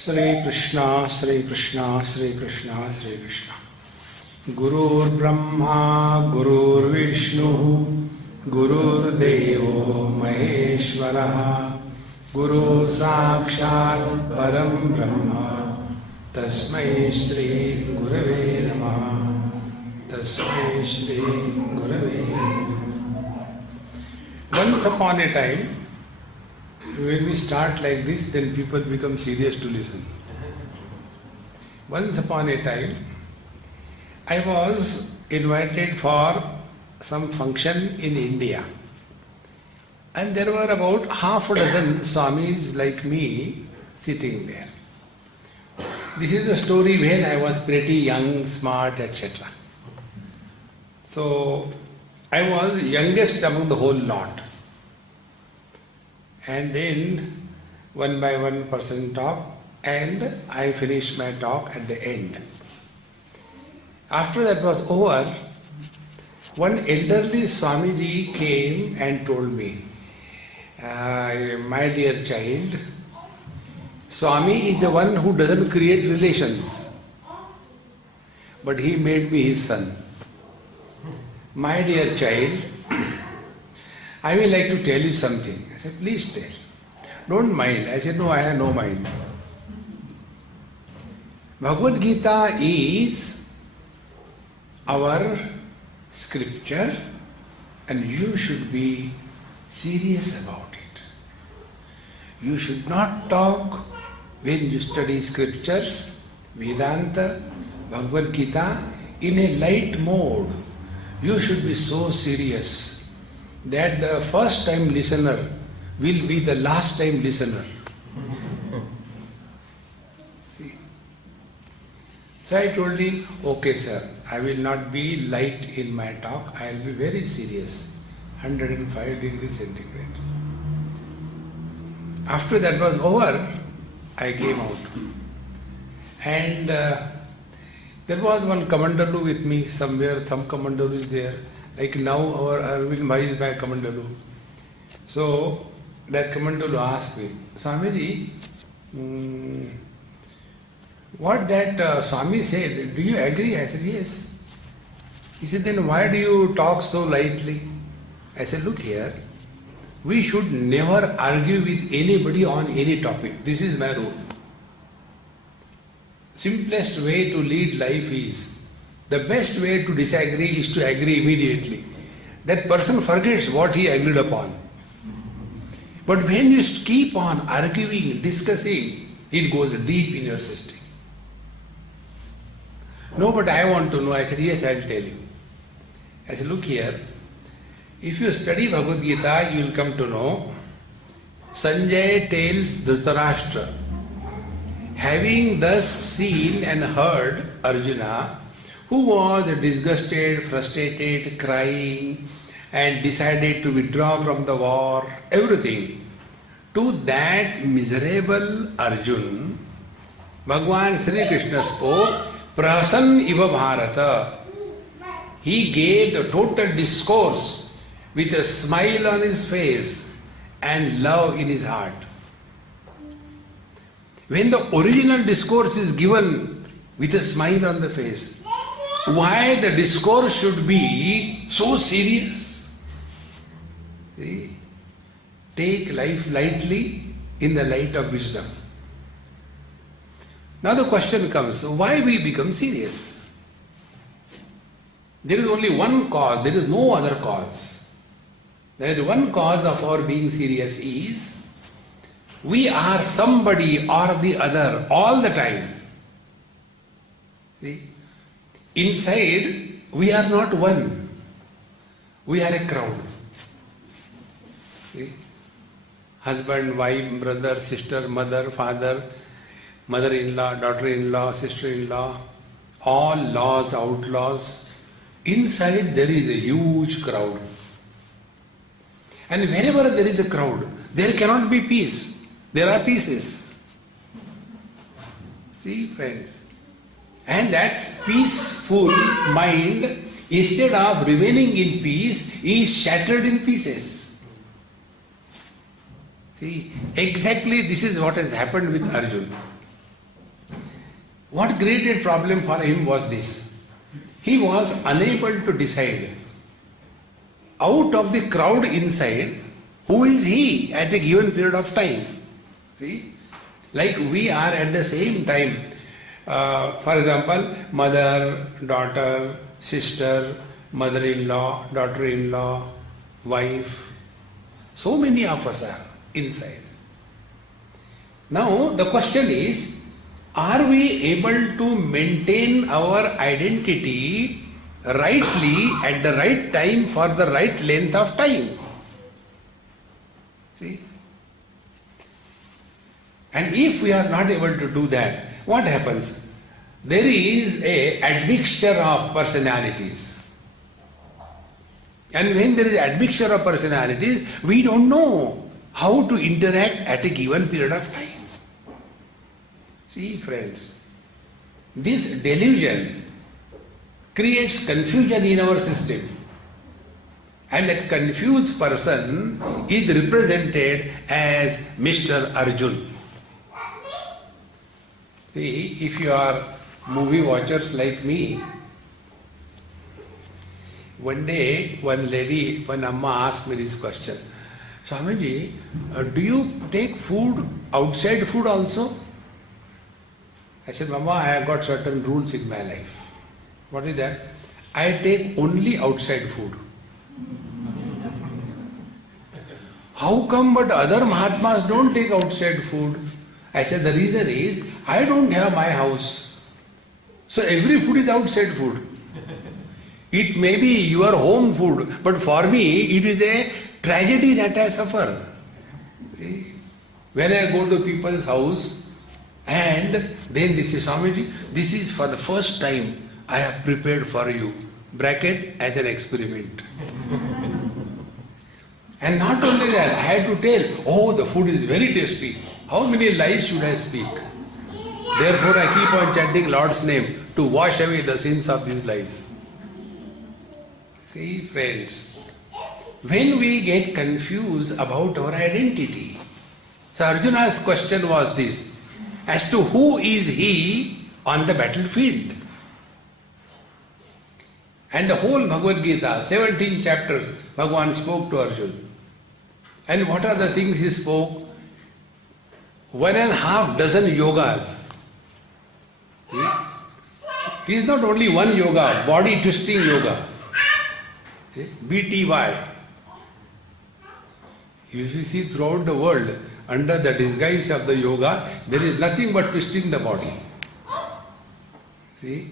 Sri Krishna, Sri Krishna, Sri Krishna, Sri Krishna. Gurur Brahma, Gurur Vishnu, Gurur Devo Maheshwara, Guru Sakshat Param Brahma, Tasmai Shri Gurave Namaha, Tasmai Shri Gurave Namaha. Once upon a time, when we start like this, then people become serious to listen. Once upon a time, I was invited for some function in India. And there were about half a dozen Swamis like me sitting there. This is the story when I was pretty young, smart, etc. So, I was youngest among the whole lot. And then, one by one person talked, and I finished my talk at the end. After that was over, one elderly Swamiji came and told me, my dear child, Swami is the one who doesn't create relations, but he made me his son. My dear child, I will like to tell you something. I said, please tell. Don't mind. I said, no, I have no mind. Bhagavad Gita is our scripture and you should be serious about it. You should not talk when you study scriptures, Vedanta, Bhagavad Gita in a light mode. You should be so serious that the first time listener will be the last time listener. See? So I told him, okay sir, I will not be light in my talk, I will be very serious, 105 degrees centigrade. After that was over, I came out. And there was one Kamandalu with me somewhere, some Kamandalu is there. Like now our Arvind Bhai is my Kamandalu. So that Kamandalu asked me, Swamiji, what that Swami said, do you agree? I said, yes. He said, then why do you talk so lightly? I said, look here, we should never argue with anybody on any topic. This is my rule. Simplest way to lead life is, the best way to disagree is to agree immediately. That person forgets what he agreed upon. But when you keep on arguing, discussing, it goes deep in your system. No, but I want to know. I said, yes, I will tell you. I said, look here, if you study Bhagavad Gita, you will come to know, Sanjay tells Dhritarashtra, having thus seen and heard Arjuna, who was disgusted, frustrated, crying, and decided to withdraw from the war, everything. To that miserable Arjun, Bhagwan Sri Krishna spoke, Prasan Iva Bharata. He gave the total discourse with a smile on his face and love in his heart. When the original discourse is given with a smile on the face, why the discourse should be so serious? See? Take life lightly in the light of wisdom. Now the question comes, why we become serious? There is only one cause, there is no other cause. There is one cause of our being serious is, we are somebody or the other all the time. See? Inside, we are not one. We are a crowd. See? Husband, wife, brother, sister, mother, father, mother-in-law, daughter-in-law, sister-in-law, all laws, outlaws. Inside there is a huge crowd. And wherever there is a crowd, there cannot be peace. There are pieces. See, friends. And that peaceful mind, instead of remaining in peace, is shattered in pieces. See, exactly this is what has happened with Arjuna. What created problem for him was this. He was unable to decide out of the crowd inside who is he at a given period of time. See, like we are at the same time. For example, mother, daughter, sister, mother-in-law, daughter-in-law, wife. So many of us are inside. Now the question is, are we able to maintain our identity rightly at the right time for the right length of time? See? And if we are not able to do that, what happens? There is a admixture of personalities. And when there is admixture of personalities, we don't know how to interact at a given period of time. See, friends, this delusion creates confusion in our system. And that confused person is represented as Mr. Arjun. See, if you are movie watchers like me, one day one Amma asked me this question, Swamiji, do you take food, outside food also? I said, Mama, I have got certain rules in my life. What is that? I take only outside food. How come but other Mahatmas don't take outside food? I said, the reason is, I don't have my house. So every food is outside food. It may be your home food, but for me, it is a tragedy that I suffer. See? When I go to people's house, and then this is, Swamiji, this is for the first time I have prepared for you, bracket, as an experiment. And not only that, I had to tell, oh, the food is very tasty. How many lies should I speak? Therefore, I keep on chanting Lord's name to wash away the sins of these lies. See, friends, when we get confused about our identity, so Arjuna's question was this, as to who is he on the battlefield. And the whole Bhagavad Gita, 17 chapters, Bhagavan spoke to Arjuna. And what are the things he spoke? 1.5 dozen yogas. It is not only one yoga, body twisting yoga. BTY. If you see throughout the world, under the disguise of the yoga, there is nothing but twisting the body. See?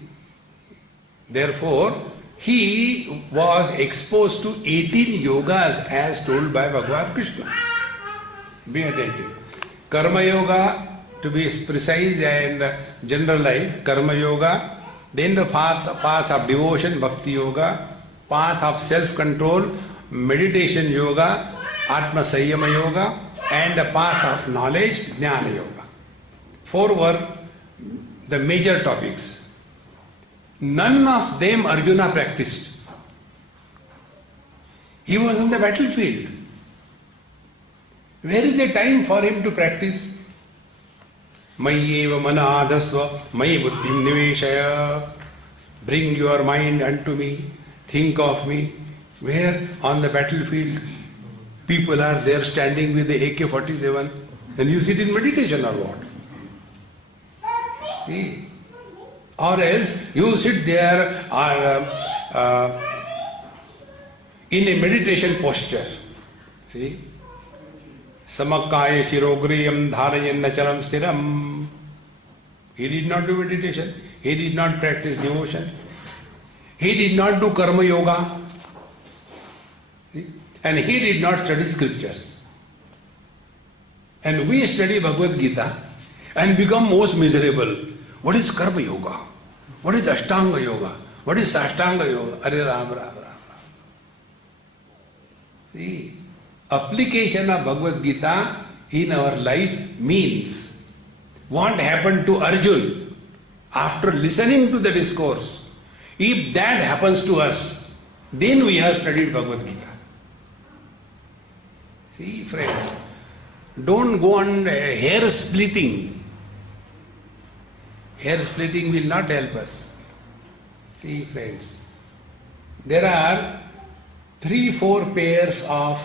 Therefore, he was exposed to 18 yogas as told by Bhagavan Krishna. Be attentive. Karma yoga, to be precise and generalized, karma yoga, then the path of devotion, bhakti yoga, path of self-control, meditation yoga, atma sayyama yoga, and the path of knowledge, jnana yoga. 4 were the major topics. None of them Arjuna practiced. He was on the battlefield. Where is the time for him to practice? Mayyeva manadasva, may buddhim niveshaya. Bring your mind unto me, think of me. Where? On the battlefield. People are there standing with the AK-47, and you sit in meditation or what? See? Or else you sit there in a meditation posture. See? Samakkaya shirogriyam dharayanna charam stiram. He did not do meditation. He did not practice devotion. He did not do karma yoga. See? And he did not study scriptures. And we study Bhagavad Gita and become most miserable. What is karma yoga? What is ashtanga yoga? What is sashtanga yoga? Hare Ram, Ram, Ram, Ram. See, application of Bhagavad Gita in our life means what happened to Arjun after listening to the discourse. If that happens to us, then we have studied Bhagavad Gita. See, friends, don't go on hair splitting. Hair splitting will not help us. See, friends, there are 3-4 pairs of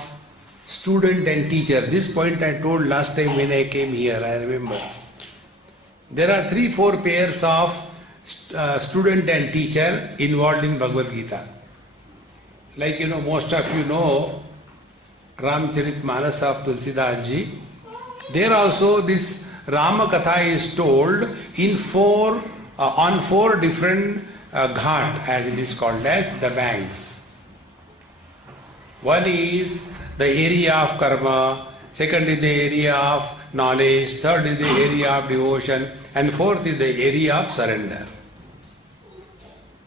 student and teacher. This point I told last time when I came here, I remember. There are 3-4 pairs of student and teacher involved in Bhagavad Gita. Like most of you know Ramcharitmanas of Tulsidas ji. There also this Rama Katha is told in on 4 different ghat, as it is called as the banks. One is the area of karma, second is the area of knowledge, third is the area of devotion, and fourth is the area of surrender.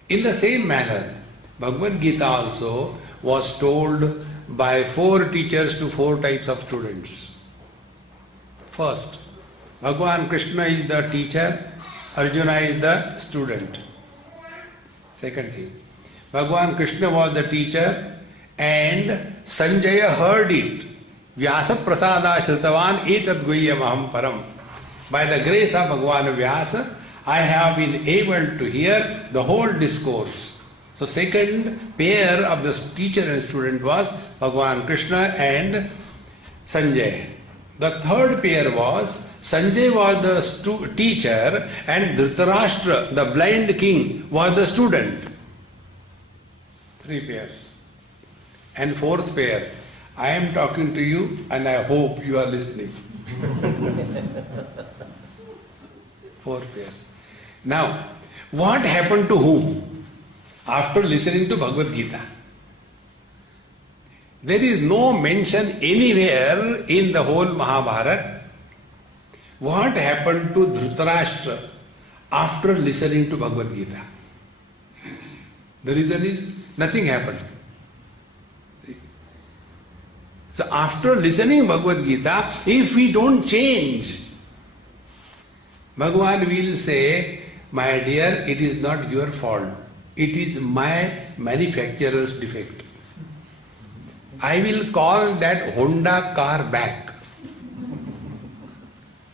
In the same manner, Bhagavad Gita also was told by 4 teachers to 4 types of students. First, Bhagavan Krishna is the teacher, Arjuna is the student. Second thing, Bhagavan Krishna was the teacher and Sanjaya heard it. Vyasa prasada shritavan etad guhyam aham param. By the grace of Bhagavan Vyasa, I have been able to hear the whole discourse. So second pair of the teacher and student was Bhagavan Krishna and Sanjay. The third pair was Sanjay was the teacher and Dhritarashtra, the blind king, was the student. 3 pairs. And fourth pair, I am talking to you and I hope you are listening. 4 pairs. Now, what happened to whom after listening to Bhagavad Gita? There is no mention anywhere in the whole Mahabharata what happened to Dhritarashtra after listening to Bhagavad Gita. The reason is nothing happened. So after listening Bhagavad Gita, if we don't change, Bhagavan will say, my dear, it is not your fault. It is my manufacturer's defect. I will call that Honda car back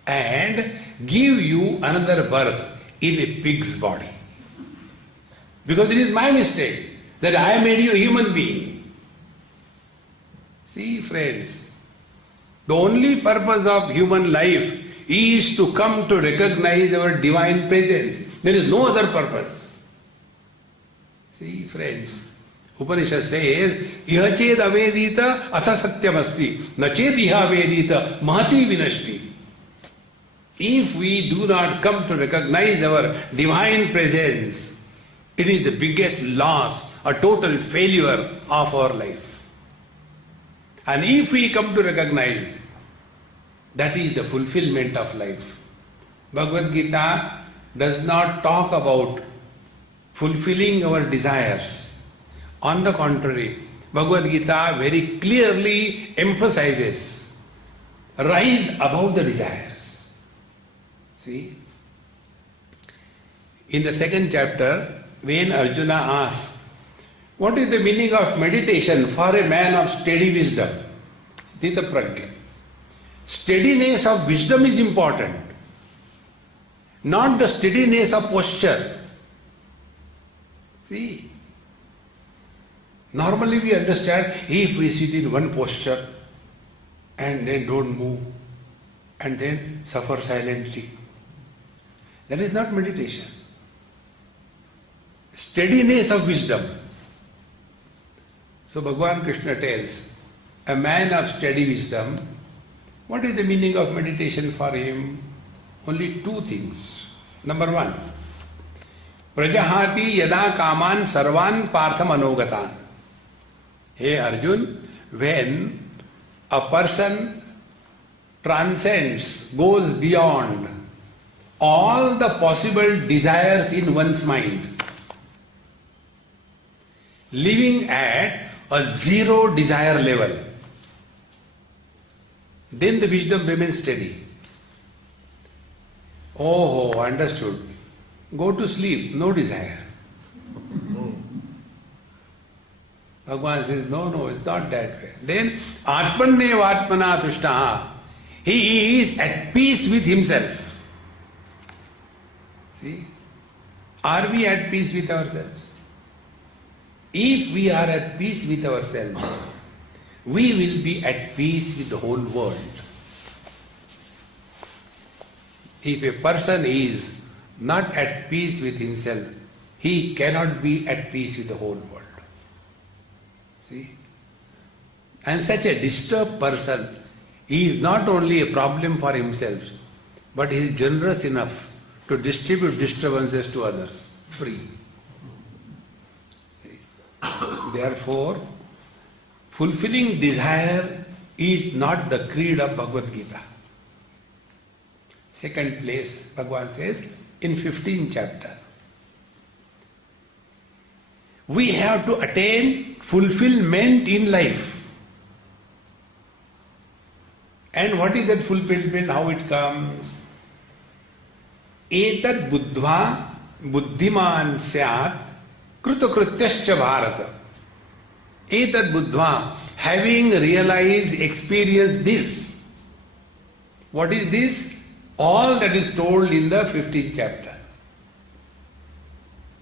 and give you another birth in a pig's body. Because it is my mistake that I made you a human being. See, friends, the only purpose of human life is to come to recognize our divine presence. There is no other purpose. See, friends, Upanishad says, Iha ched avedita asa satyam asti, na ched iha avedita mahati vinashti. If we do not come to recognize our divine presence, it is the biggest loss, a total failure of our life. And if we come to recognize, that is the fulfillment of life. Bhagavad Gita does not talk about fulfilling our desires. On the contrary, Bhagavad Gita very clearly emphasizes, rise above the desires. See? In the 2nd chapter, when Arjuna asks, what is the meaning of meditation for a man of steady wisdom? Sthita prajna. Steadiness of wisdom is important, not the steadiness of posture. See, normally we understand if we sit in one posture and then don't move and then suffer silently, that is not meditation. Steadiness of wisdom. So Bhagavan Krishna tells, a man of steady wisdom, what is the meaning of meditation for him? Only 2 things. Number 1, Prajahati yada kaman sarvan partham anogatan. Hey Arjun, when a person transcends, goes beyond all the possible desires in one's mind, living at a 0 desire level, then the wisdom remains steady. Oh, understood. Go to sleep, no desire. Bhagavan says, no, it's not that way. Then, Atmannev Atmana Tushtaha. He is at peace with himself. See? Are we at peace with ourselves? If we are at peace with ourselves, we will be at peace with the whole world. If a person is not at peace with himself, he cannot be at peace with the whole world. See? And such a disturbed person is not only a problem for himself, but he is generous enough to distribute disturbances to others, free. Therefore, fulfilling desire is not the creed of Bhagavad Gita. Second place, Bhagavan says, in 15th chapter, we have to attain fulfillment in life. And what is that fulfillment? How it comes? Etad buddhva buddhiman syat krutokrutyascha bharata. Etad buddhva, having realized, experienced this. What is this? All that is told in the 15th chapter.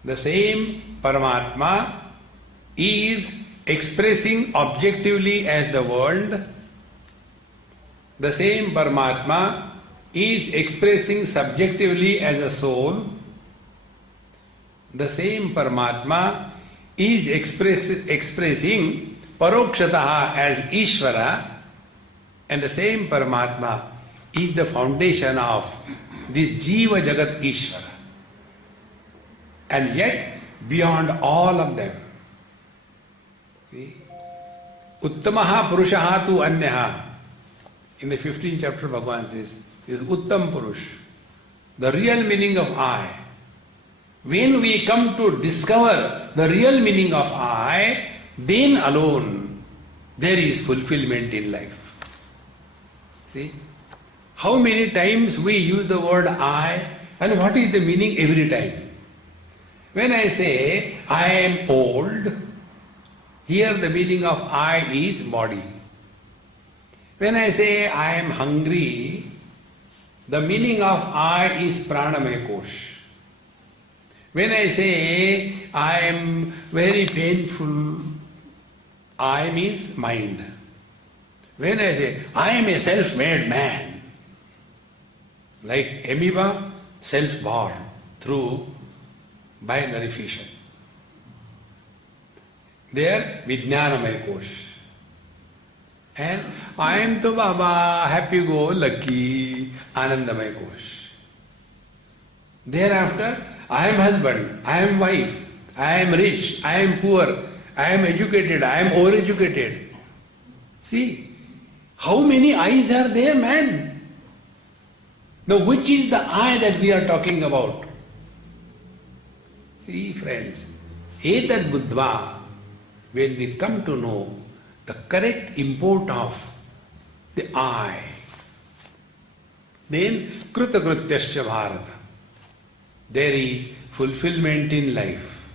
The same Paramatma is expressing objectively as the world. The same Paramatma is expressing subjectively as a soul. The same Paramatma is expressing parokshataha as Ishvara, and the same Paramatma is the foundation of this Jiva Jagat Ishvara. And yet, beyond all of them, see, Uttamaha Purushaha tu Anyaha. In the 15th chapter, Bhagavan says, is Uttam Purush, the real meaning of I. When we come to discover the real meaning of I, then alone there is fulfillment in life. See? How many times we use the word I, and what is the meaning every time? When I say I am old, here the meaning of I is body. When I say I am hungry, the meaning of I is pranamaya kosh. When I say I am very painful, I means mind. When I say I am a self-made man, like amoeba, self-born through binary fission. There, Vijnanamaya kosh. And I am to Baba, happy go, lucky, Anandamaya kosh. Thereafter, I am husband, I am wife, I am rich, I am poor, I am educated, I am overeducated. See, how many eyes are there, man? Now, which is the I that we are talking about? See, friends, etad buddhva, when we come to know the correct import of the I, then krutokrutyascha bharata, there is fulfillment in life.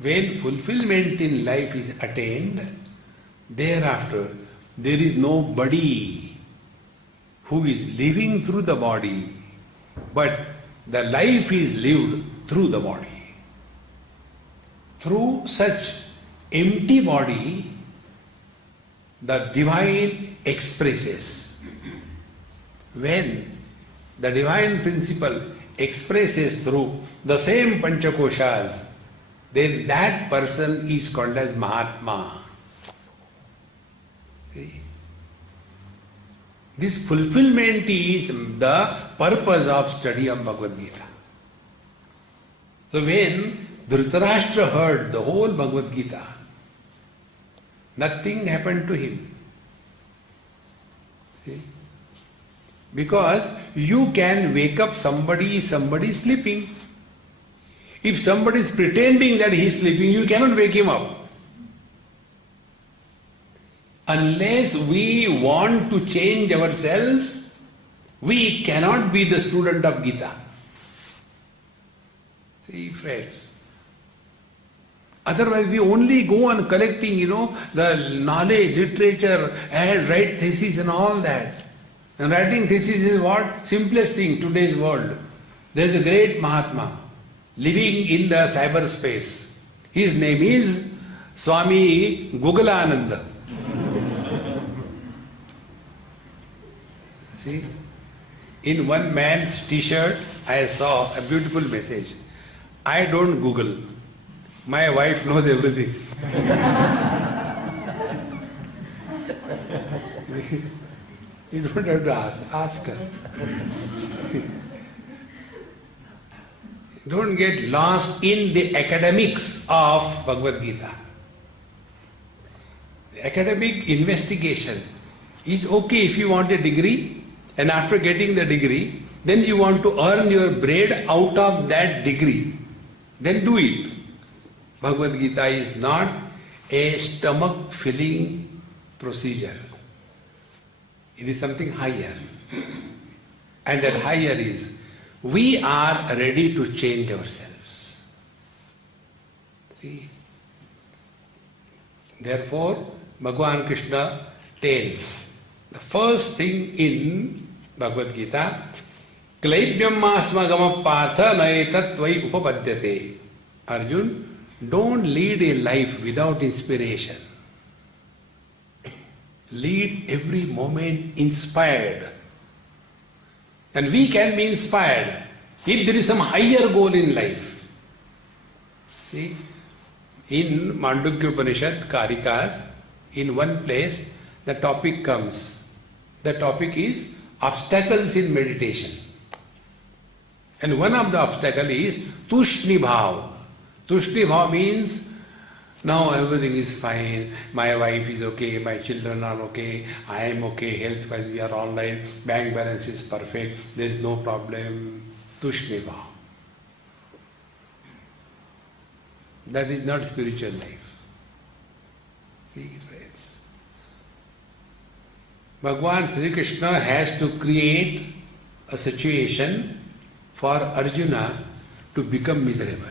When fulfillment in life is attained, thereafter there is nobody who is living through the body, but the life is lived through the body. Through such empty body, the divine expresses. When the divine principle expresses through the same Panchakoshas, then that person is called as Mahatma. See? This fulfillment is the purpose of study of Bhagavad Gita. So when Dhritarashtra heard the whole Bhagavad Gita, nothing happened to him. See? Because you can wake up somebody sleeping. If somebody is pretending that he is sleeping, you cannot wake him up. Unless we want to change ourselves, we cannot be the student of Gita. See, friends. Otherwise, we only go on collecting, the knowledge, literature, and write thesis and all that. And writing thesis is what? Simplest thing, today's world. There is a great Mahatma living in the cyberspace. His name is Swami Gugalananda. See? In one man's t-shirt, I saw a beautiful message. I don't Google. My wife knows everything. You don't have to ask her. Don't get lost in the academics of Bhagavad Gita. The academic investigation is okay if you want a degree, and after getting the degree, then you want to earn your bread out of that degree. Then do it. Bhagavad Gita is not a stomach filling procedure. It is something higher. And that higher is, we are ready to change ourselves. See? Therefore, Bhagavan Krishna tells the first thing in Bhagavad Gita, Klaibhyam asmagama partha naetat tvai upapadyate. Arjun, don't lead a life without inspiration. Lead every moment inspired. And we can be inspired if there is some higher goal in life. See, in Mandukya Upanishad, Karikas, in one place, the topic comes. The topic is obstacles in meditation. And one of the obstacles is Tushni Bhav. Tushni Bhav means, now everything is fine, my wife is okay, my children are okay, I am okay, health-wise we are all right, bank balance is perfect, there is no problem. Tushni Bhav. That is not spiritual life. See, friends. Bhagavan Sri Krishna has to create a situation for Arjuna to become miserable.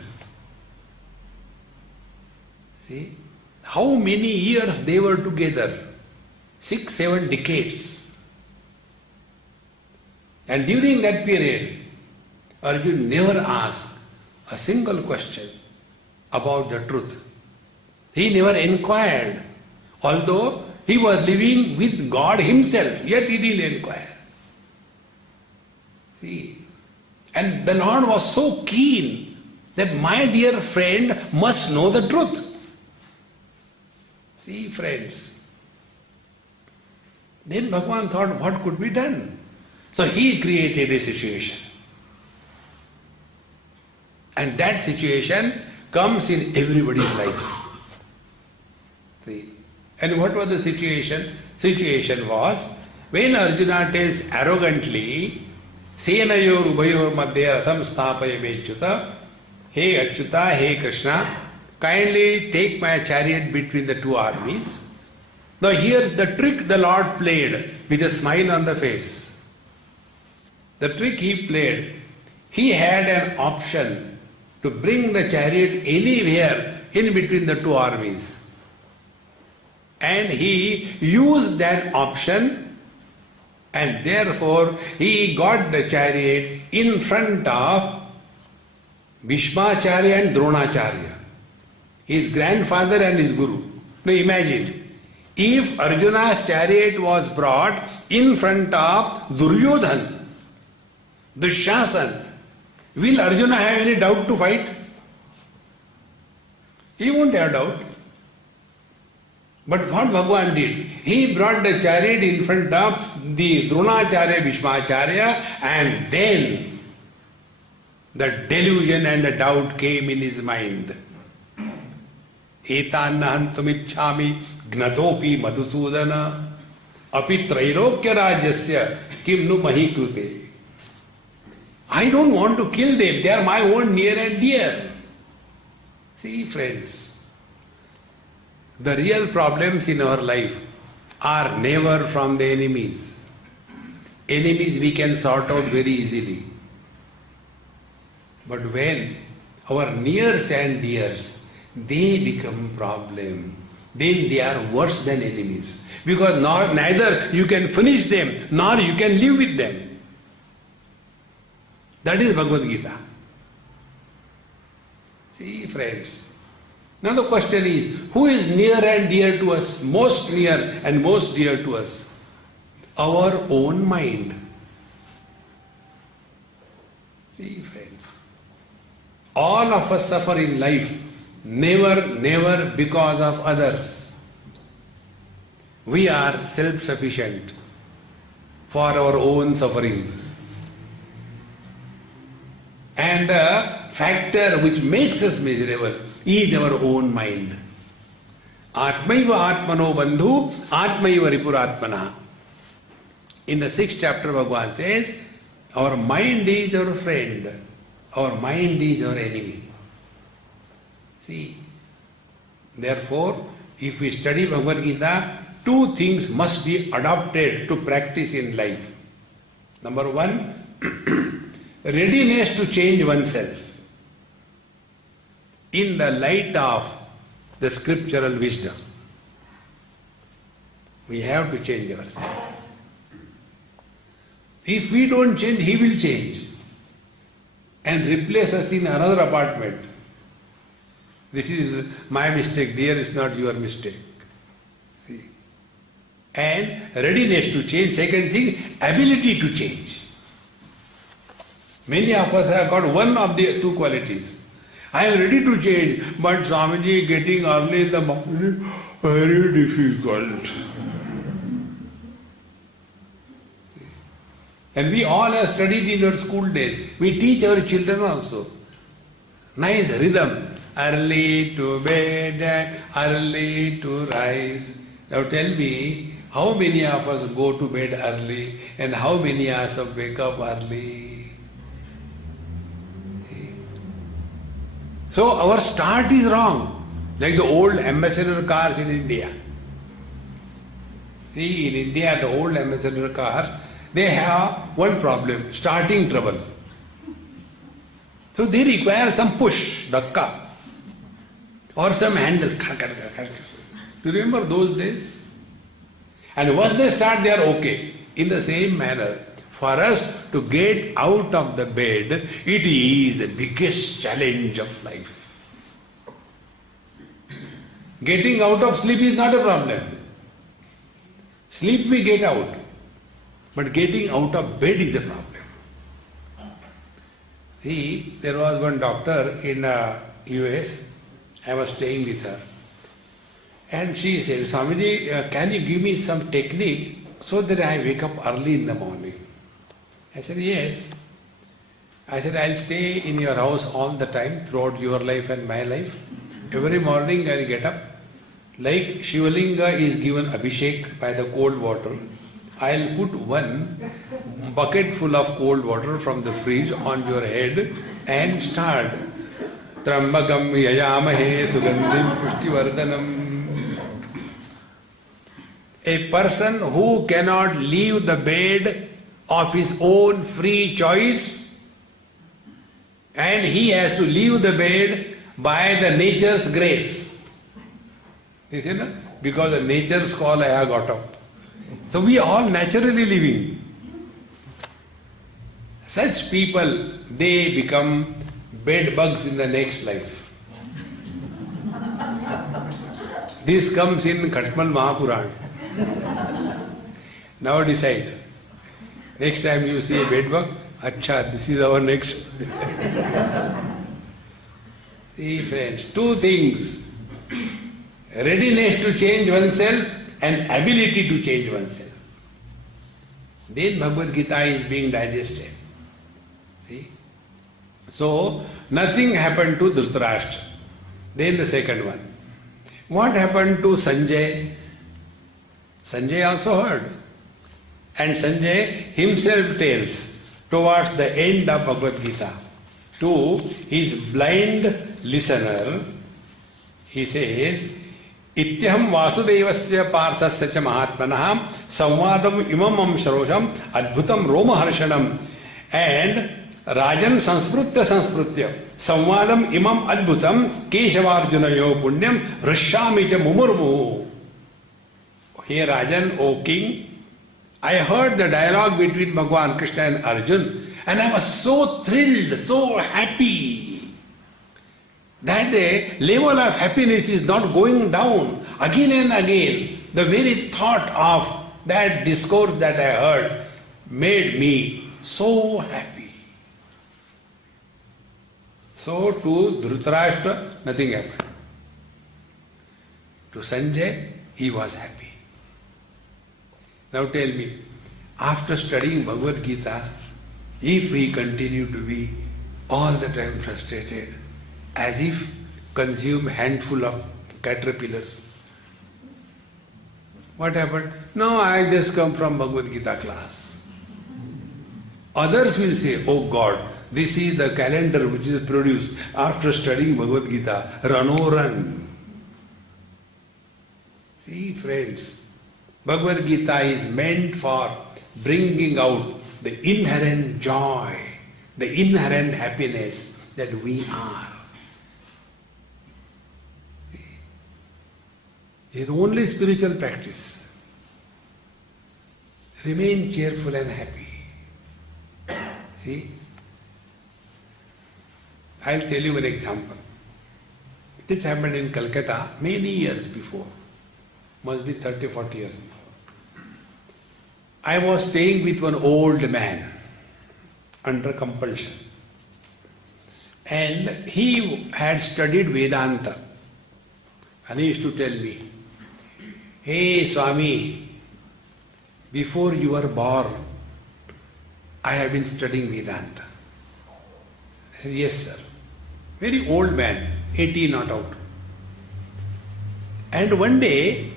See, how many years they were together? 6-7 decades. And during that period, Arjuna never asked a single question about the truth. He never inquired, although he was living with God himself, yet he didn't inquire. See, and the Lord was so keen that my dear friend must know the truth. See, friends. Then Bhagavan thought, what could be done? So he created a situation. And that situation comes in everybody's life. See? And what was the situation? Situation was, when Arjuna tells arrogantly, Senayor Ubayor Madhya Ratham Stapaya Mechyuta, Hey Achyuta, Hey Krishna, kindly take my chariot between the two armies. Now here the trick the Lord played with a smile on the face. The trick he played, he had an option to bring the chariot anywhere in between the two armies. And he used that option, and therefore he got the chariot in front of Bhishmacharya and Dronacharya, his grandfather and his guru. Now imagine, if Arjuna's chariot was brought in front of Duryodhan, Dushyasan, will Arjuna have any doubt to fight? He won't have doubt. But what Bhagavan did, he brought the chariot in front of the Dronacharya, Bhishmacharya, and then the delusion and the doubt came in his mind. Etannahantumichhami gnatopi madhusudana api trailokya rajyasya kim nu mahi krute. I don't want to kill them, they are my own near and dear. See, friends, the real problems in our life are never from the enemies. Enemies we can sort out very easily. But when our nears and dears, they become problem, then they are worse than enemies. Because neither you can finish them, nor you can live with them. That is Bhagavad Gita. See, friends. Now the question is, who is near and dear to us, most near and most dear to us? Our own mind. See, friends. All of us suffer in life, never because of others. We are self-sufficient for our own sufferings. And the factor which makes us miserable is our own mind. Atmaiva atmano bandhu, atmaiva ripuratmana. In the 6th chapter, Bhagavan says, our mind is our friend, our mind is our enemy. See, therefore, if we study Bhagavad Gita, 2 things must be adopted to practice in life. Number 1, readiness to change oneself in the light of the scriptural wisdom. We have to change ourselves. If we don't change, he will change and replace us in another apartment. This is my mistake, dear, it's not your mistake. See. And readiness to change. Second thing, ability to change. Many of us have got one of the 2 qualities. I am ready to change, but Swamiji, getting early in the morning, very difficult. And we all have studied in our school days. We teach our children also. Nice rhythm. Early to bed and early to rise. Now tell me, how many of us go to bed early and how many of us wake up early? So our start is wrong. Like the old ambassador cars in India. See, in India, the old ambassador cars, they have one problem, starting trouble. So they require some push, dakka, or some handle. Do you remember those days? And once they start, they are okay. In the same manner, for us to get out of the bed, it is the biggest challenge of life. Getting out of sleep is not a problem. Sleep we get out. But getting out of bed is the problem. See, there was one doctor in US, I was staying with her. And she said, Swamiji, can you give me some technique so that I wake up early in the morning? I said, yes. I said, I'll stay in your house all the time throughout your life and my life. Every morning I'll get up. Like Shivalinga is given Abhishek by the cold water, I'll put one bucket full of cold water from the fridge on your head and start. Trambakam yayamahe sugandhim pushtivardhanam. A person who cannot leave the bed of his own free choice, and he has to leave the bed by the nature's grace. You see, no? Because the nature's call I have got up. So we are all naturally living. Such people, they become bed bugs in the next life. This comes in Khatmal Mahapuran. Now decide. Next time you see a bed bug, Acha, this is our next. See friends, 2 things. Readiness to change oneself and ability to change oneself. Then Bhagavad Gita is being digested. See? So, nothing happened to Dhritarashtra. Then the second one. What happened to Sanjay? Sanjay also heard. And Sanjay himself tells towards the end of Bhagavad Gita to his blind listener, he says, Ityaham Vasudevasya Parthasya cha Mahatmanah Samvadam imamam sharosham adbhutam roma harshanam. And Rajan Sanspritya Samvadam Imam Adbhutam Keshavarjunayo Punyam Rishyamicha Mumurmu. Hey Rajan, O king, I heard the dialogue between Bhagwan Krishna and Arjun, and I was so thrilled, so happy, that the level of happiness is not going down. Again and again, the very thought of that discourse that I heard made me so happy. So to Dhritarashtra, nothing happened. To Sanjay, he was happy. Now tell me, after studying Bhagavad Gita, if we continue to be all the time frustrated, as if consume handful of caterpillars, what happened? No, I just come from Bhagavad Gita class. Others will say, oh God, this is the calendar which is produced after studying Bhagavad Gita. Run, oh run. See friends, Bhagavad Gita is meant for bringing out the inherent joy, the inherent happiness that we are. It is only spiritual practice. Remain cheerful and happy. See? I'll tell you an example. This happened in Calcutta many years before. Must be 30, 40 years before. I was staying with one old man under compulsion. And he had studied Vedanta. And he used to tell me, hey Swami, before you were born, I have been studying Vedanta. I said, yes sir. Very old man, 80 not out. And one day,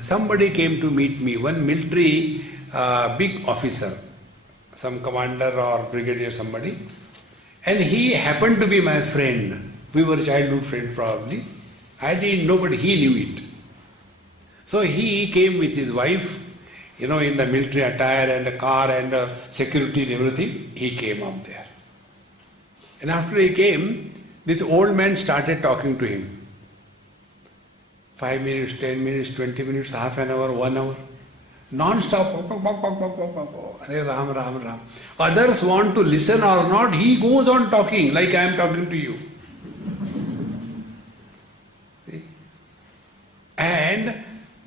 somebody came to meet me, one military big officer, some commander or brigadier somebody, and he happened to be my friend. We were childhood friends probably. I didn't know, but he knew it. So he came with his wife, in the military attire and a car and security and everything. He came up there. And after he came, this old man started talking to him. 5 minutes, 10 minutes, 20 minutes, half an hour, 1 hour. Non-stop. Hare Ram, Ram, Ram. Others want to listen or not, he goes on talking like I am talking to you. See? And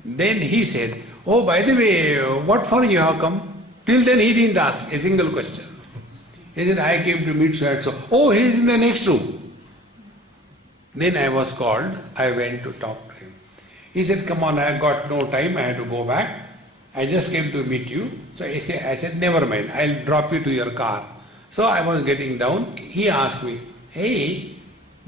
then he said, oh, by the way, what for you have come? Till then he didn't ask a single question. He said, I came to meet so and so. Oh, he is in the next room. Then I was called. I went to talk to him. He said, come on, I got no time. I had to go back. I just came to meet you. So I said, never mind. I'll drop you to your car. So I was getting down. He asked me, hey,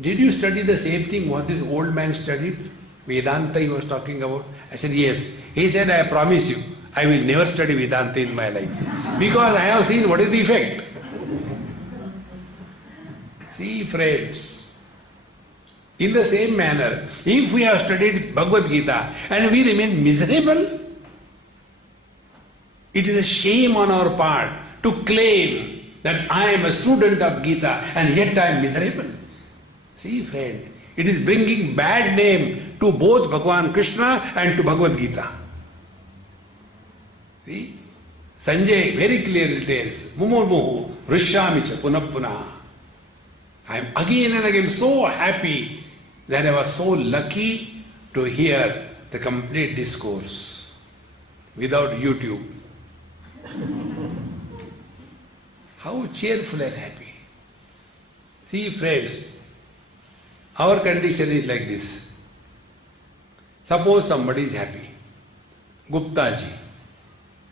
did you study the same thing what this old man studied? Vedanta he was talking about. I said, yes. He said, I promise you, I will never study Vedanta in my life. Because I have seen what is the effect. See friends, in the same manner, if we have studied Bhagavad Gita and we remain miserable, it is a shame on our part to claim that I am a student of Gita and yet I am miserable. See friend, it is bringing bad name to both Bhagwan Krishna and to Bhagavad Gita. See? Sanjay very clearly tells, Mumurmuhu Rishyamicha Punapuna. I am again and again so happy that I was so lucky to hear the complete discourse without YouTube. How cheerful and happy. See friends, our condition is like this. Suppose somebody is happy. Gupta ji.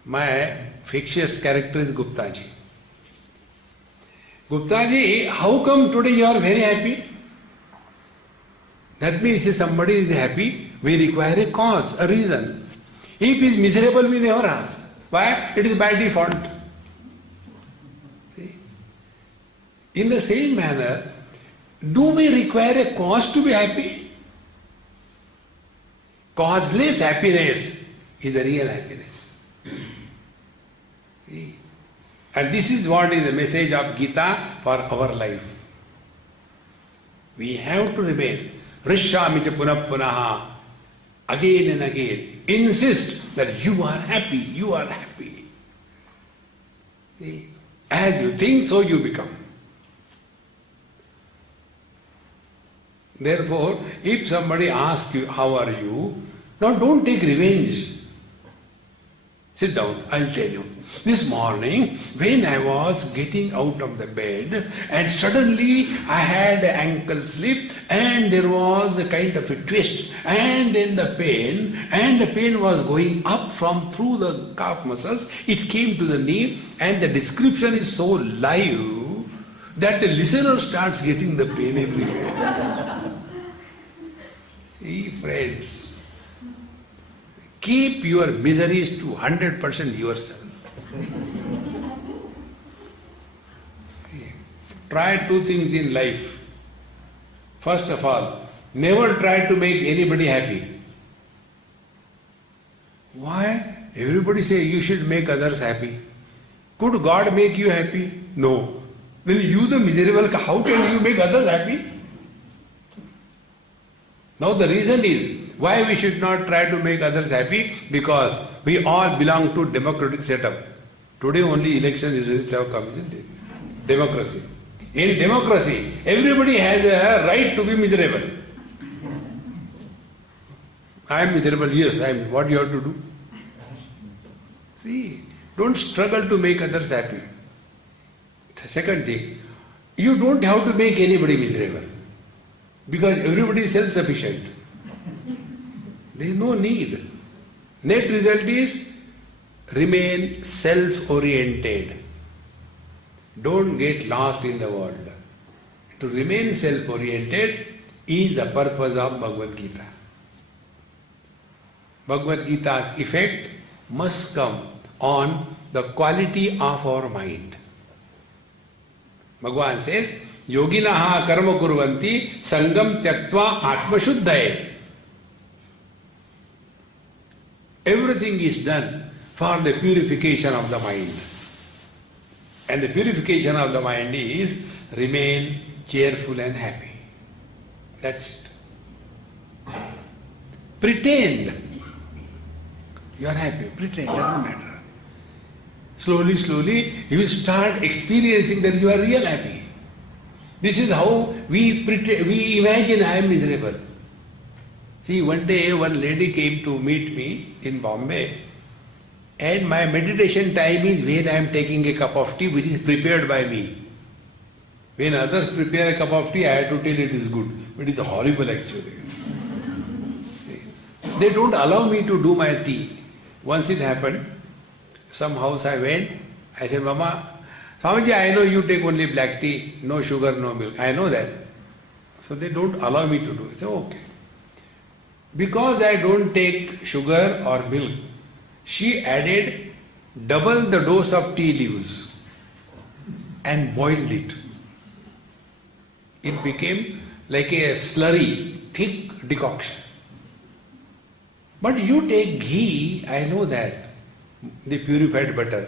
My fictitious character is Gupta ji. Gupta ji, how come today you are very happy? That means if somebody is happy, we require a cause, a reason. If he is miserable, we never ask. Why? It is by default. See? In the same manner, do we require a cause to be happy? Causeless happiness is the real happiness. See? And this is what is the message of Gita for our life. We have to remain Rishyami cha punah punaha, again and again. Insist that you are happy, you are happy. See? As you think, so you become. Therefore, if somebody asks you, how are you? Now don't take revenge. Sit down, I'll tell you. This morning, when I was getting out of the bed, and suddenly I had ankle slip, and there was a kind of a twist, and then the pain was going up from through the calf muscles, it came to the knee, and the description is so live that the listener starts getting the pain everywhere. See, friends, keep your miseries to 100% yourself. Try two things in life. First of all, never try to make anybody happy. Why? Everybody say you should make others happy. Could God make you happy? No. Then you the miserable, how can you make others happy? Now the reason is, why we should not try to make others happy? Because we all belong to democratic setup. Today only election results have come, isn't it? Democracy. In democracy, everybody has a right to be miserable. I am miserable, yes, I am. What you have to do? See, don't struggle to make others happy. The second thing, you don't have to make anybody miserable. Because everybody is self-sufficient. There is no need. Net result is remain self-oriented. Don't get lost in the world. To remain self-oriented is the purpose of Bhagavad Gita. Bhagavad Gita's effect must come on the quality of our mind. Bhagavan says, Yoginaha karma kurvanti sangam tyaktva atmashuddhaye. Everything is done for the purification of the mind. And the purification of the mind is remain cheerful and happy. That's it. Pretend you are happy. Pretend, doesn't matter. Slowly, slowly, you will start experiencing that you are real happy. This is how we pretend, we imagine I am miserable. See, one day one lady came to meet me in Bombay, and my meditation time is when I am taking a cup of tea which is prepared by me. When others prepare a cup of tea, I have to tell it is good. It is horrible actually. They don't allow me to do my tea. Once it happened, some house I went, I said, Mama, Swamiji, I know you take only black tea, no sugar, no milk. I know that. So they don't allow me to do it. I said, okay. Because I don't take sugar or milk, she added double the dose of tea leaves and boiled it. It became like a slurry, thick decoction. But you take ghee, I know that, the purified butter.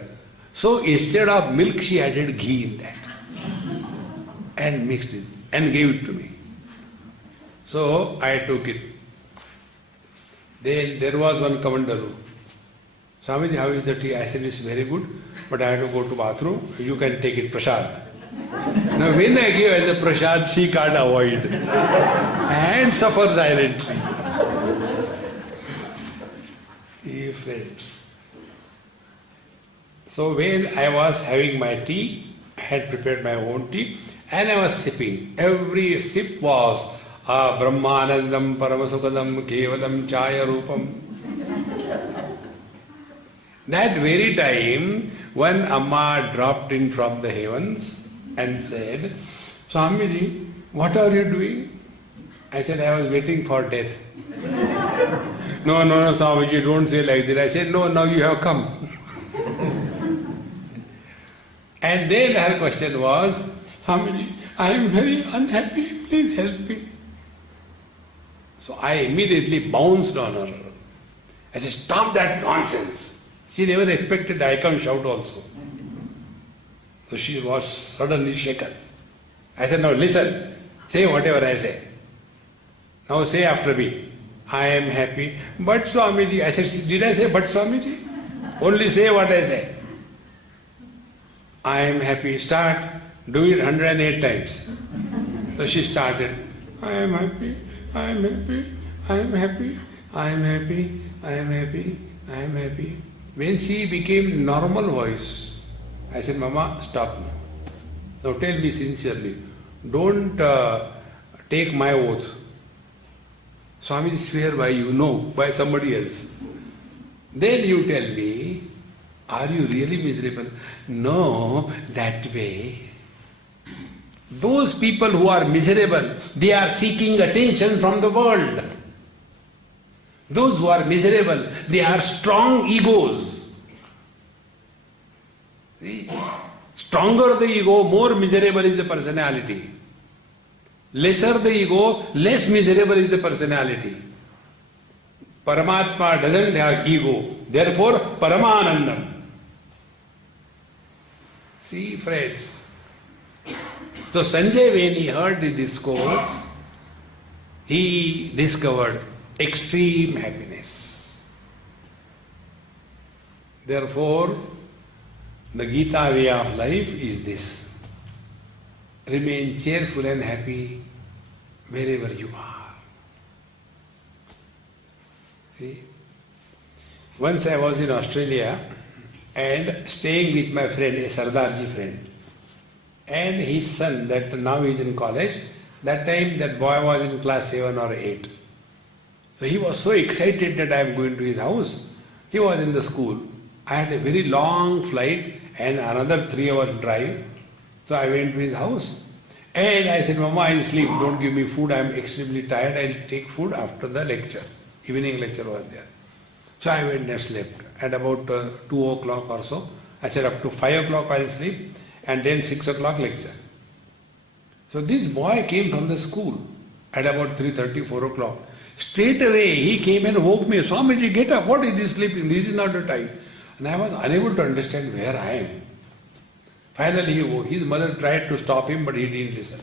So instead of milk, she added ghee in that and mixed it and gave it to me. So I took it. Then there was one commanderu. Swamiji, how is the tea? I said, it's very good, but I have to go to bathroom. You can take it, prasad. Now when I give as a prasad, she can't avoid and suffer silently. Hey friends. So when I was having my tea, I had prepared my own tea and I was sipping. Every sip was Brahmanandam Paramasukadam Kevalam Chaya Rupam. That very time, one Amma dropped in from the heavens and said, Swamiji, what are you doing? I said, I was waiting for death. No, Swamiji, don't say like that. I said, no, now you have come. And then her question was, Swamiji, I am very unhappy, please help me. So I immediately bounced on her. I said, stop that nonsense. She never expected I can shout also. So she was suddenly shaken. I said, now listen, say whatever I say. Now say after me, I am happy, but Swamiji. I said, did I say but Swamiji? Only say what I say. I am happy. Start. Do it 108 times. So she started. I am happy. I am happy. I am happy. I am happy. I am happy. I am happy. When she became normal voice, I said, Mama, stop now. Now tell me sincerely. Don't take my oath. Swami swear by you. No, by somebody else. Then you tell me, are you really miserable? No, that way. Those people who are miserable, they are seeking attention from the world. Those who are miserable, they are strong egos. See? Stronger the ego, more miserable is the personality. Lesser the ego, less miserable is the personality. Paramatma doesn't have ego, therefore Paramanandam. See, friends. So Sanjay, when he heard the discourse, he discovered extreme happiness. Therefore, the Gita way of life is this. Remain cheerful and happy wherever you are. See? Once I was in Australia and staying with my friend, a Sardarji friend, and his son, that now is in college. That time that boy was in class 7 or 8. So he was so excited that I am going to his house. He was in the school. I had a very long flight and another 3 hours drive. So I went to his house. And I said, Mama, I sleep. Don't give me food. I am extremely tired. I'll take food after the lecture. Evening lecture was there. So I went and slept. At about 2 o'clock or so, I said up to 5 o'clock I'll sleep. And then 6 o'clock lecture. So this boy came from the school at about 3:30, 4 o'clock. Straight away he came and woke me. Swamiji, get up. What is this sleeping? This is not the time. And I was unable to understand where I am. Finally he woke. His mother tried to stop him, but he didn't listen.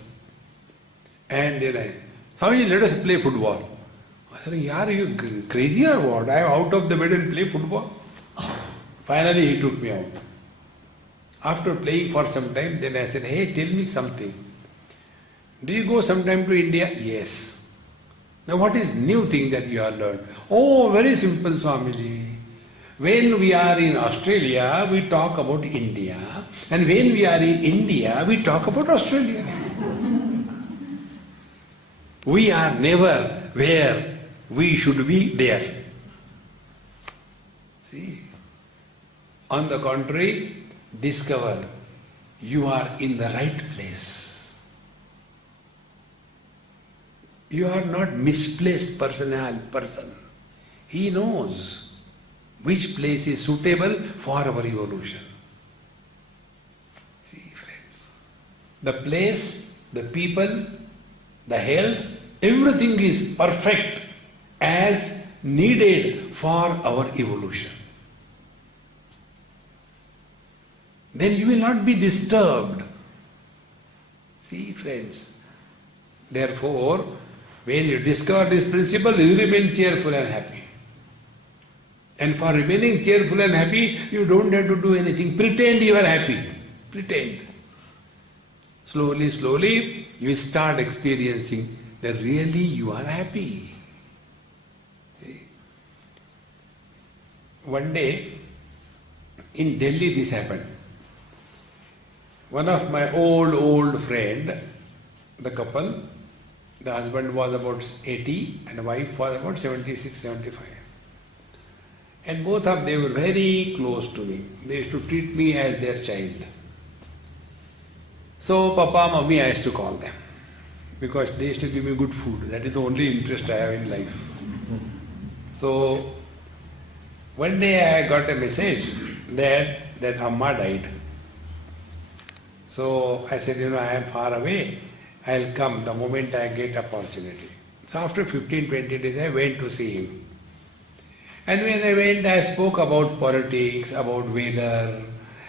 And then I, Swamiji, let us play football. I said, are you crazy or what? I am out of the bed and play football. Finally he took me out. After playing for some time, then I said, hey, tell me something. Do you go sometime to India? Yes. Now what is new thing that you have learned? Oh, very simple, Swamiji. When we are in Australia, we talk about India. And when we are in India, we talk about Australia. We are never where we should be there. See? On the contrary, discover you are in the right place. You are not misplaced person. He knows which place is suitable for our evolution. See, friends, the place, the people, the health, everything is perfect as needed for our evolution. Then you will not be disturbed. See, friends. Therefore, when you discover this principle, you remain cheerful and happy. And for remaining cheerful and happy, you don't have to do anything. Pretend you are happy. Pretend. Slowly, slowly, you will start experiencing that really you are happy. See? One day, in Delhi this happened. One of my old friend, the couple, the husband was about 80 and the wife was about 76, 75. And both of them were very close to me. They used to treat me as their child. So Papa, Mummy, I used to call them. Because they used to give me good food. That is the only interest I have in life. So one day I got a message that Amma died. So I said, I am far away. I'll come the moment I get opportunity. So after 15-20 days I went to see him. And when I went, I spoke about politics, about weather,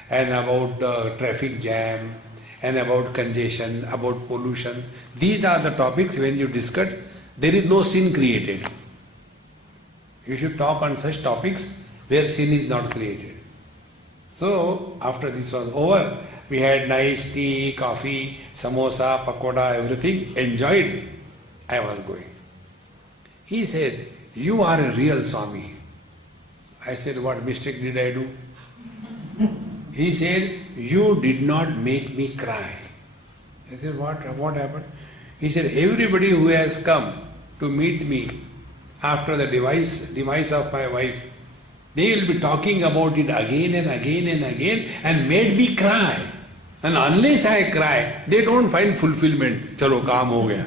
and about traffic jam, and about congestion, about pollution. These are the topics when you discuss, there is no sin created. You should talk on such topics where sin is not created. So, after this was over, we had nice tea, coffee, samosa, pakoda, everything, enjoyed. I was going. He said, "You are a real Swami." I said, "What mistake did I do?" He said, "You did not make me cry." I said, what happened? He said, "Everybody who has come to meet me after the demise of my wife, they will be talking about it again and again and again and made me cry. And unless I cry, they don't find fulfillment. Chalo, kaam ho gaya."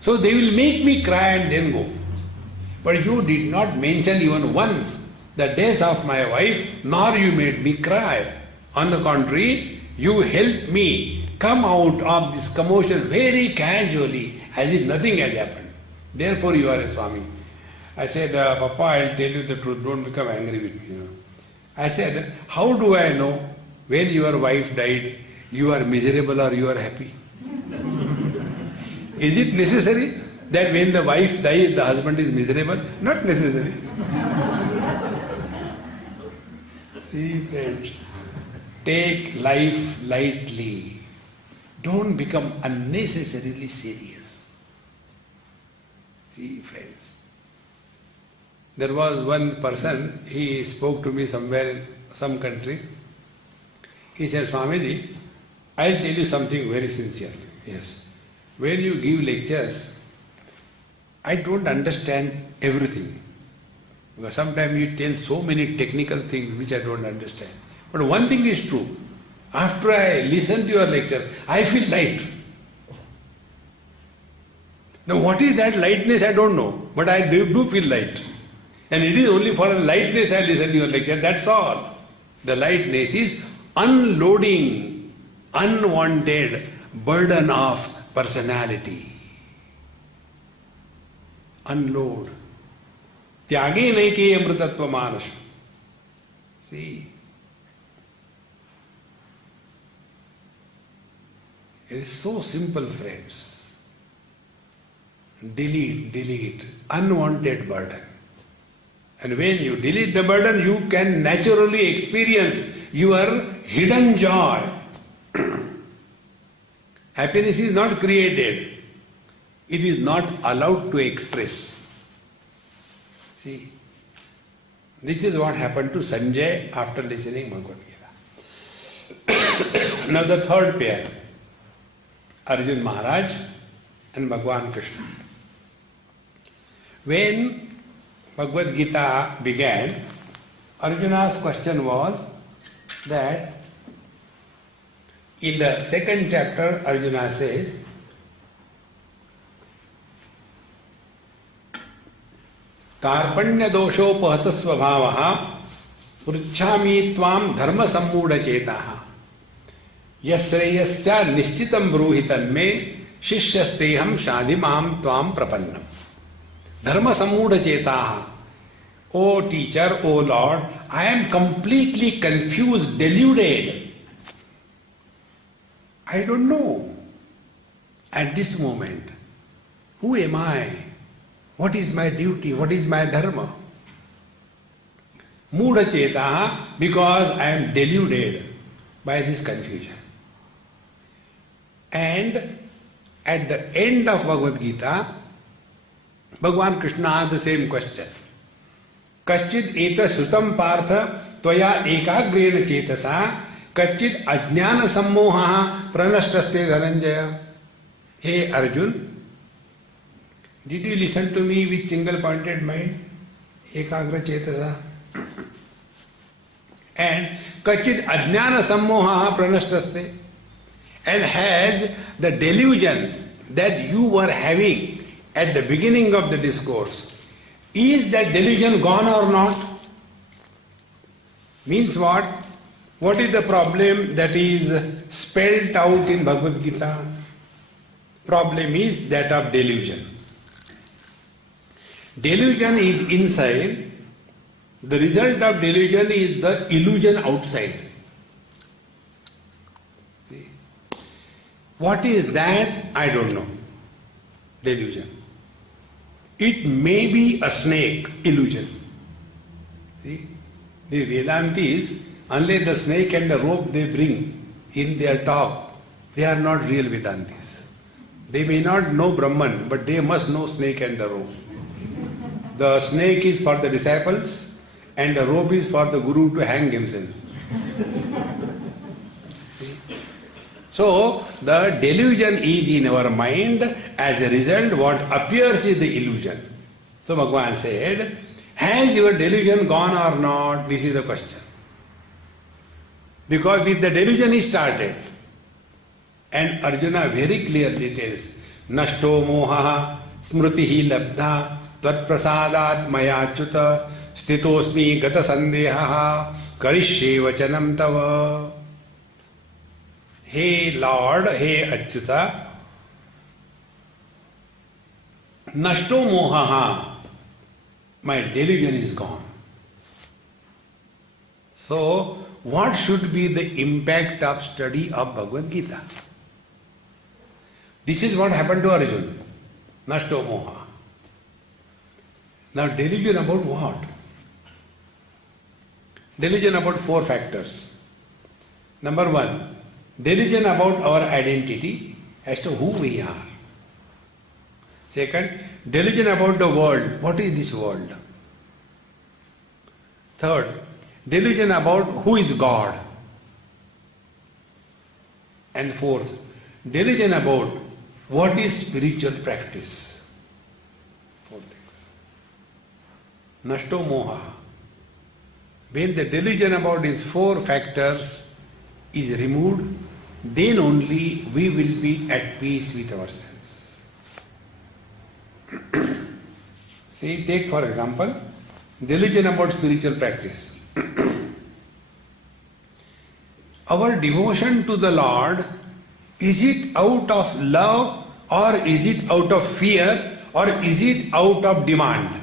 So they will make me cry and then go. But you did not mention even once the death of my wife, nor you made me cry. On the contrary, you helped me come out of this commotion very casually, as if nothing has happened. Therefore you are a Swami. I said, "Papa, I'll tell you the truth, don't become angry with me." I said, "How do I know when your wife died, you are miserable or you are happy? Is it necessary that when the wife dies, the husband is miserable? Not necessary." See, friends, take life lightly. Don't become unnecessarily serious. See, friends, there was one person, he spoke to me somewhere in some country. He said, "Swamiji, I'll tell you something very sincerely. Yes. When you give lectures, I don't understand everything. Because sometimes you tell so many technical things which I don't understand. But one thing is true. After I listen to your lecture, I feel light. Now what is that lightness, I don't know. But I do feel light. And it is only for the lightness I listen to your lecture. That's all. The lightness is unloading unwanted burden of personality. Unload. Tyage naike amritatva manas. See. It is so simple, friends. Delete unwanted burden. And when you delete the burden, you can naturally experience your hidden joy. Happiness is not created. It is not allowed to express. See, this is what happened to Sanjay after listening Bhagavad Gita. Now the third pair, Arjun Maharaj and Bhagwan Krishna. When Bhagavad Gita began, Arjuna's question was that in the second chapter, Arjuna says, "Karpanya doshopahat svabhavaha pruchhami tvam dharma sammuda chetaha yasreyasya nishchitam bruhitan me shishyasteham shadhimam tvam prapannam." Dharma sammuda chetaha. O teacher, O Lord, I am completely confused, deluded. I don't know at this moment who am I, what is my duty, what is my dharma. Muda chetaha, because I am deluded by this confusion. And at the end of Bhagavad Gita, Bhagwan Krishna asked the same question. Kaschid eta shrutam partha tvaya ekagrena chetasa kachit ajnana sammoha pranashtaste dhananjaya. Hey Arjun, did you listen to me with single pointed mind? Ekagra chetasa. And kachit ajnana sammoha pranashtaste. And has the delusion that you were having at the beginning of the discourse, is that delusion gone or not? Means what? What is the problem that is spelled out in Bhagavad Gita? Problem is that of delusion. Delusion is inside, The result of delusion is the illusion outside. See? What is that? I don't know. Delusion. It may be a snake illusion. See? The Vedantis, unless the snake and the rope they bring in their talk, they are not real Vedantis. They may not know Brahman, but they must know snake and the rope. The snake is for the disciples and the rope is for the Guru to hang himself. So, the delusion is in our mind. As a result, what appears is the illusion. So, Bhagavan said, has your delusion gone or not? This is the question. Because with the delusion is started. And Arjuna very clearly tells, Nashto moha smritihi labdha tvat prasadat maya chuta stitosmi gata sandeha karishye vachanam tava. Hey Lord, hey Achyuta, Nashto moha, my delusion is gone. So, what should be the impact of study of Bhagavad Gita? This is what happened to Arjuna. Nashto moha. Now, delusion about what? Delusion about four factors. Number one, delusion about our identity as to who we are. Second, delusion about the world. What is this world? Third, delusion about who is God. And fourth, delusion about what is spiritual practice. Four things. Nashto moha. When the delusion about these four factors is removed, then only we will be at peace with ourselves. See, take for example, delusion about spiritual practice. Our devotion to the Lord, is it out of love or is it out of fear or is it out of demand?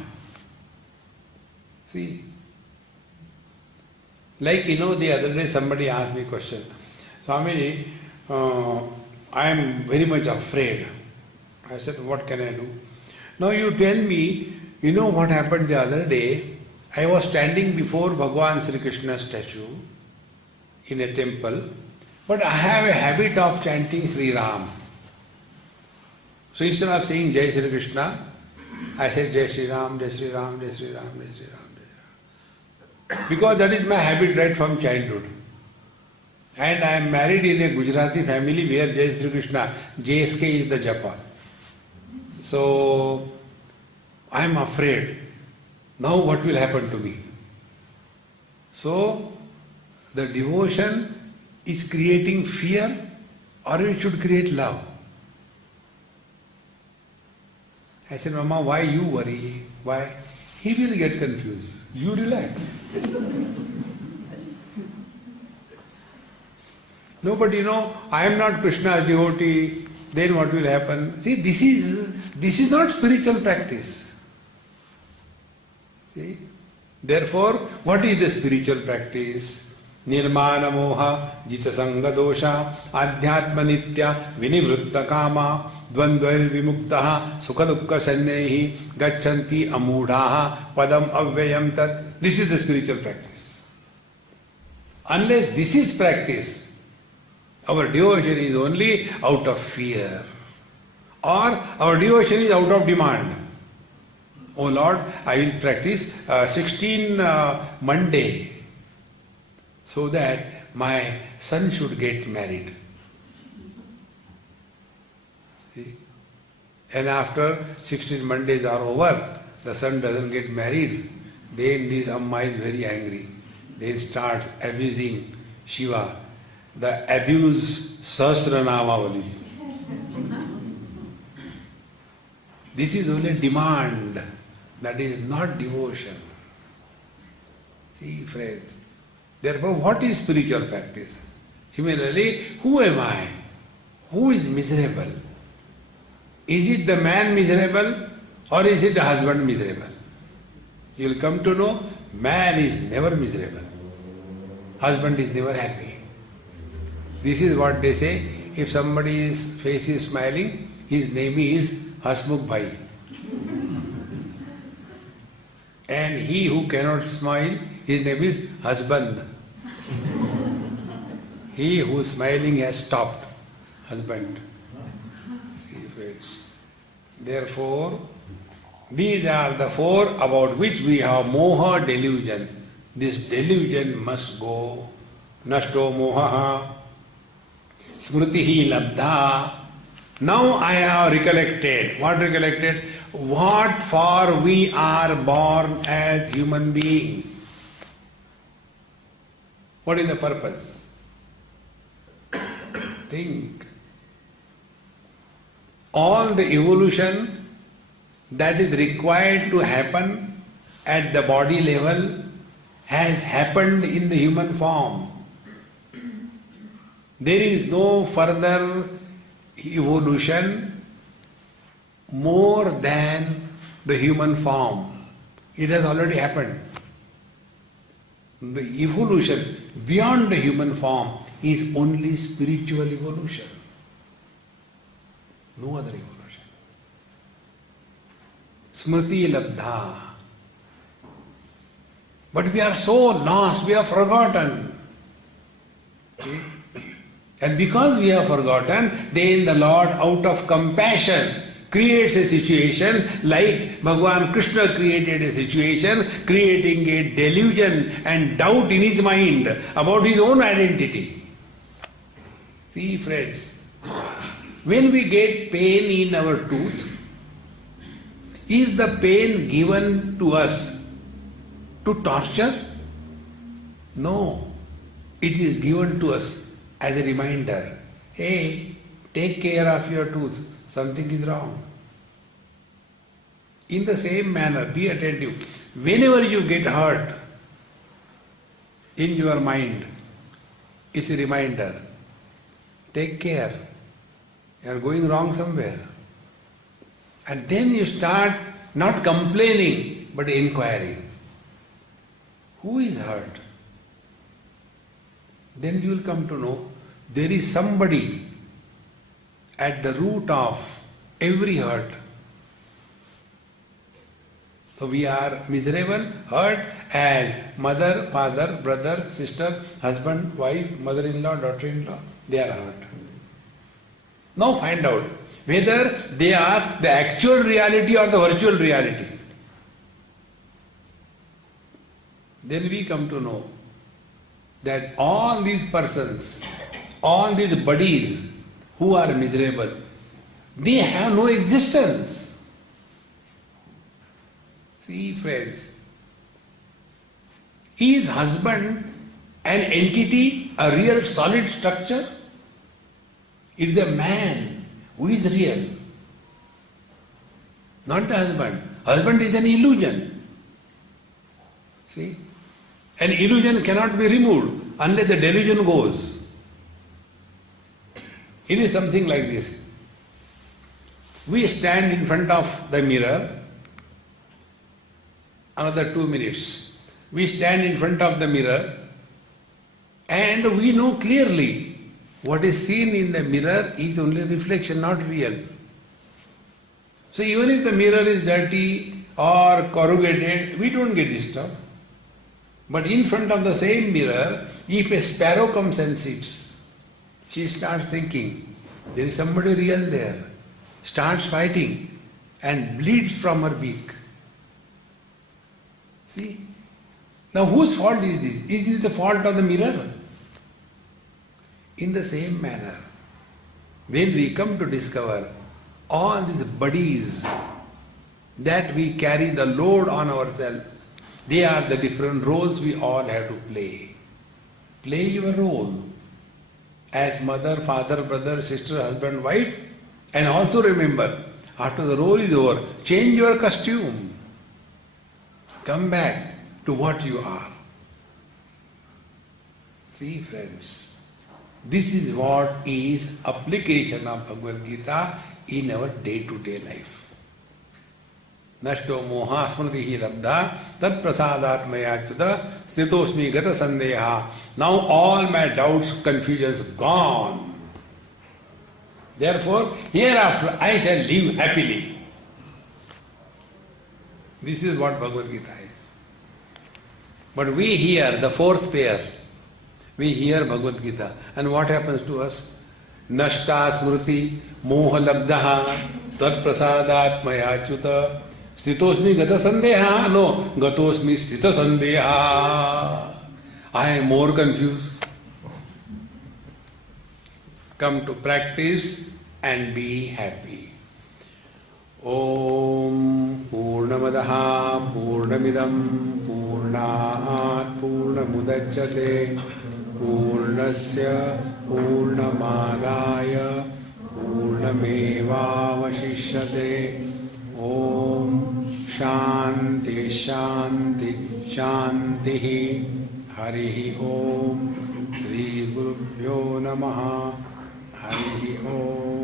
See, like the other day somebody asked me a question. Swamiji, I am very much afraid. I said, what can I do? Now you tell me, what happened the other day? I was standing before Bhagavan Sri Krishna's statue in a temple, but I have a habit of chanting Sri Ram. So instead of saying Jai Sri Krishna, I said Jai Sri Ram, Jai Sri Ram, Jai Sri Ram, Jai Sri Ram, Jai Sri Ram. Because that is my habit right from childhood. And I am married in a Gujarati family where Jai Sri Krishna, JSK is the japa. So, I am afraid. Now what will happen to me? So, the devotion is creating fear or it should create love? I said, Mama, why you worry? Why? He will get confused. You relax. No, but I am not Krishna's devotee, then what will happen? See, this is not spiritual practice. See? Therefore, what is the spiritual practice? Nirmana moha, jita sanga dosha, adhyatma nitya, vinivritta kama, dvandvair vimuktaha, sukha dukkha sannehi, gacchanti amudhaha, padam avyayam tat. This is the spiritual practice. Unless this is practice, our devotion is only out of fear, or our devotion is out of demand. Oh Lord, I will practice 16 Monday so that my son should get married. See? And after 16 Mondays are over, the son doesn't get married, then this Amma is very angry. Then starts abusing Shiva. The abuse Sahasranamavali. This is only demand, that is not devotion. See, friends. Therefore, what is spiritual practice? Similarly, who am I? Who is miserable? Is it the man miserable or is it the husband miserable? You will come to know Man is never miserable. Husband is never happy. This is what they say. If somebody's face is smiling, his name is Hasmukh Bhai. And he who cannot smile, his name is husband. He who is smiling has stopped. Husband. See, friends. Therefore, these are the four about which we have moha delusion. This delusion must go. Nashto mohaha. Smritihi labdha. Now I have recollected. What recollected? What for we are born as human beings. What is the purpose? Think. All the evolution that is required to happen at the body level has happened in the human form. There is no further evolution more than the human form. It has already happened. The evolution beyond the human form is only spiritual evolution. No other evolution. Smriti labdha. But we are so lost, we have forgotten. Okay? And because we have forgotten, then the Lord, out of compassion, creates a situation like Bhagavan Krishna created a situation, creating a delusion and doubt in his mind about his own identity. See, friends, when we get pain in our tooth, is the pain given to us to torture? No, it is given to us as a reminder. Hey, take care of your tooth. Something is wrong. In the same manner, be attentive. Whenever you get hurt in your mind, it's a reminder. Take care. You are going wrong somewhere. And then you start not complaining, but inquiring. Who is hurt? Then you will come to know there is somebody at the root of every hurt. So we are miserable, hurt as mother, father, brother, sister, husband, wife, mother-in-law, daughter-in-law, they are hurt. Now find out whether they are the actual reality or the virtual reality. Then we come to know that all these persons, all these buddies who are miserable, they have no existence. See, friends, is husband an entity, a real solid structure? It is a man who is real, not the husband. Husband is an illusion. See? An illusion cannot be removed unless the delusion goes. It is something like this. We stand in front of the mirror. Another 2 minutes. We stand in front of the mirror and we know clearly what is seen in the mirror is only reflection, not real. So even if the mirror is dirty or corrugated, we don't get disturbed. But in front of the same mirror, if a sparrow comes and sits, she starts thinking, there is somebody real there, starts fighting and bleeds from her beak. See? Now whose fault is this? Is this the fault of the mirror? In the same manner, when we come to discover all these buddies that we carry the load on ourselves, they are the different roles we all have to play. Play your role as mother, father, brother, sister, husband, wife, and also remember, after the role is over, change your costume. Come back to what you are. See, friends, this is what is application of Bhagavad Gita in our day-to-day life. नष्टो मोहा स्मृति ही लब्धा तत्प्रसादात् मयाच्युत स्थितोस्मि गत संदेहा. Now all my doubts, confusions gone. Therefore, hereafter I shall live happily. This is what Bhagavad Gita is. But we hear the fourth pair. We hear Bhagavad Gita. And what happens to us? Nashta smriti moha labdaha tad prasadat mayachyuta stitosmi gata sandeha. No, gatosmi stita sandeha. I am more confused. Come to practice and be happy. Om Purnamadaha Purnamidam Purnat Purnamudachyate Purnasya Purnamadaya Purnamevavashishyate. Om Shanti Shanti Shanti. Harihi Om. Shri Gurubhyo Namaha. Harihi Om.